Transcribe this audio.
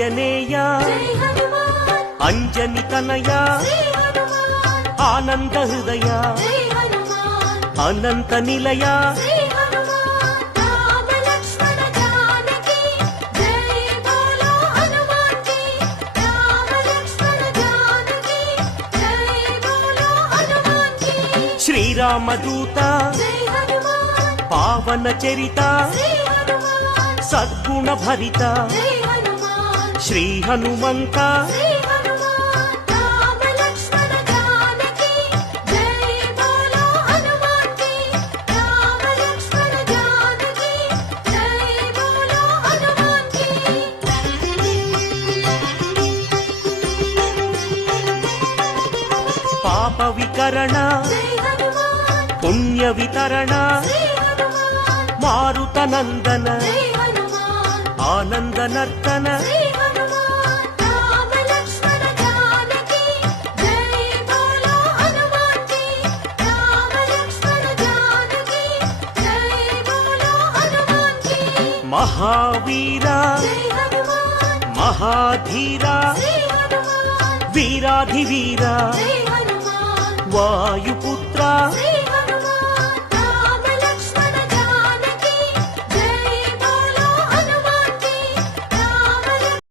ఆంజనేయ అంజని తనయ ఆనంద హృదయ అనంత నిలయ శ్రీరామదూత పావన చరిత సద్గుణ భరిత శ్రీ హనుమంత పాప వికరణ పుణ్య వితరణ మారుత నందన ఆనంద నర్తన మహావీర మహాధీర వీరాధివీర వాయుపుత్ర